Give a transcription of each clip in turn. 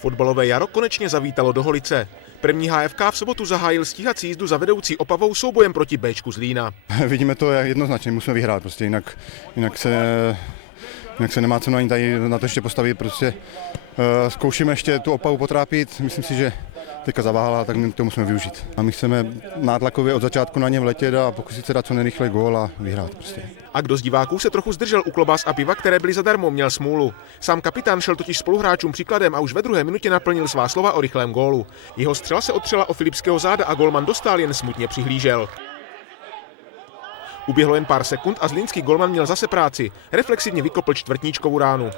Fotbalové jaro konečně zavítalo do Holice. První HFK v sobotu zahájil stíhací jízdu za vedoucí Opavou soubojem proti Béčku Zlína. Vidíme to jednoznačně, musíme vyhrát, prostě jinak se nemá cenu ani tady na to ještě postavit, prostě zkoušíme ještě tu Opavu potrápit, myslím si, že teďka zaváhala, tak my to musíme využít. A my chceme nátlakově od začátku na ně vletět a pokusit se dát co nejrychleji gól a vyhrát prostě. A kdo z diváků se trochu zdržel u klobás a piva, které byly zadarmo, měl smůlu. Sám kapitán šel totiž spoluhráčům příkladem a už ve druhé minutě naplnil svá slova o rychlém gólu. Jeho střela se otřela o filipského záda a golman Dostál jen smutně přihlížel. Uběhlo jen pár sekund a zlínský golman měl zase práci. Reflexivně vykopl čtvrtníčkovou ránu.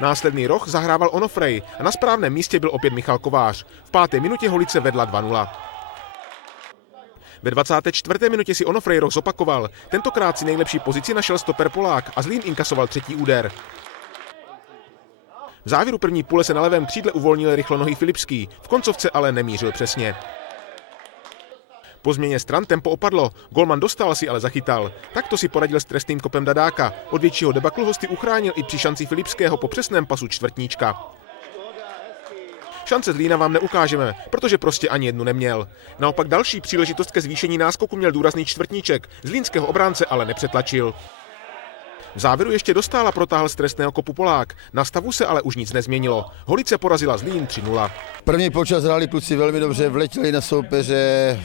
Následný roh zahrával Onofrej a na správném místě byl opět Michal Kovář. V 5. minutě Holice vedla 2-0. Ve 24. minutě si Onofrej roh zopakoval. Tentokrát si nejlepší pozici našel stoper Polák a Zlín inkasoval třetí úder. V závěru první půle se na levém křídle uvolnil rychlonohý Filipský, v koncovce ale nemířil přesně. Po změně stran tempo opadlo, golman Dostal si ale zachytal. Takto si poradil s trestným kopem Dadáka. Od většího debaklu hosty uchránil i při šanci Filipského po přesném pasu čtvrtníčka. Šance Zlína vám neukážeme, protože prostě ani jednu neměl. Naopak další příležitost ke zvýšení náskoku měl důrazný čtvrtníček, zlínského obránce ale nepřetlačil. V závěru ještě Dostála protáhl z trestného kopu Polák. Na stavu se ale už nic nezměnilo. Holice porazila Zlín 3-0. První počas hráli kluci velmi dobře, vletěli na soupeře,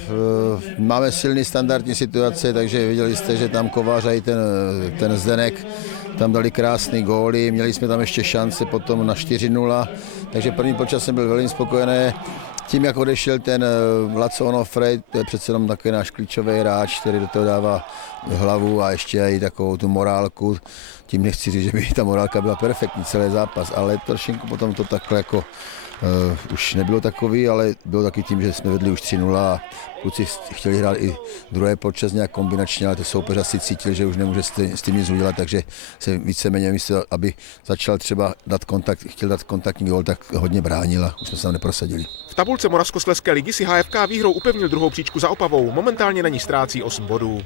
máme silný standardní situace, takže viděli jste, že tam Kovář a i ten Zdenek tam dali krásný góly, měli jsme tam ještě šance potom na 4-0, takže první počas jsem byl velmi spokojený. Tím, jak odešel ten Laco Onofrej, to je přece jenom takový náš klíčový hráč, který do toho dává hlavu a ještě i takovou tu morálku. Tím nechci říct, že by ta morálka byla perfektní celý zápas, ale trošinku potom to takhle jako už nebylo takový, ale bylo taky tím, že jsme vedli už 3-0 a kluci chtěli hrát i druhé počas nějak kombinačně, ale ty soupeř asi cítili, že už nemůže s tím nic udělat, takže se víceméně místo, aby začal třeba chtěl dát kontaktní gól, tak hodně bránil a už jsme se tam neprosadili. V tabulce Moravskoslezské ligy si HFK výhrou upevnil druhou příčku za Opavou, momentálně na ní ztrácí 8 bodů.